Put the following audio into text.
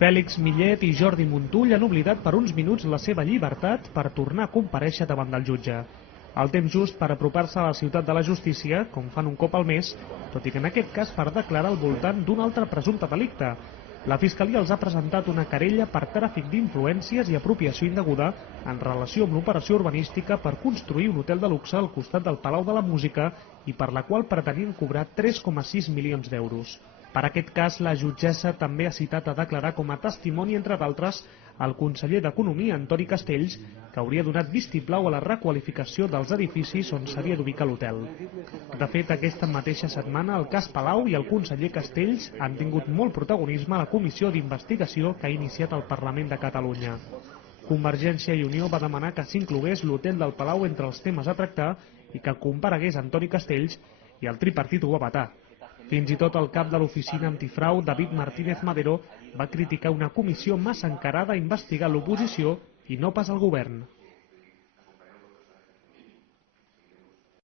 Fèlix Millet i Jordi Montull han oblidat per uns minuts la seva llibertat per tornar a comparèixer davant del jutge. El temps just per apropar-se a la ciutat de la justícia, com fan un cop al mes, tot i que en aquest cas per declarar al voltant d'un altre presumpte delicte. La Fiscalia els ha presentat una querella per tràfic d'influències i apropiació indeguda en relació amb l'operació urbanística per construir un hotel de luxe al costat del Palau de la Música i per la qual pretenien cobrar 3,6 milions d'euros. Per aquest cas, la jutgessa també ha citat a declarar com a testimoni, entre d'altres, el conseller d'Economia, Antoni Castells, que hauria donat vistiplau a la requalificació dels edificis on s'havia d'ubicar l'hotel. De fet, aquesta mateixa setmana, el cas Palau i el conseller Castells han tingut molt protagonisme a la comissió d'investigació que ha iniciat el Parlament de Catalunya. Convergència i Unió va demanar que s'inclogués l'hotel del Palau entre els temes a tractar i que comparegués Antoni Castells, i el tripartit ho va vetar. Fins i tot el cap de l'oficina antifrau, David Martínez Madero, va criticar una comissió massa encarada a investigar l'oposició i no pas el govern.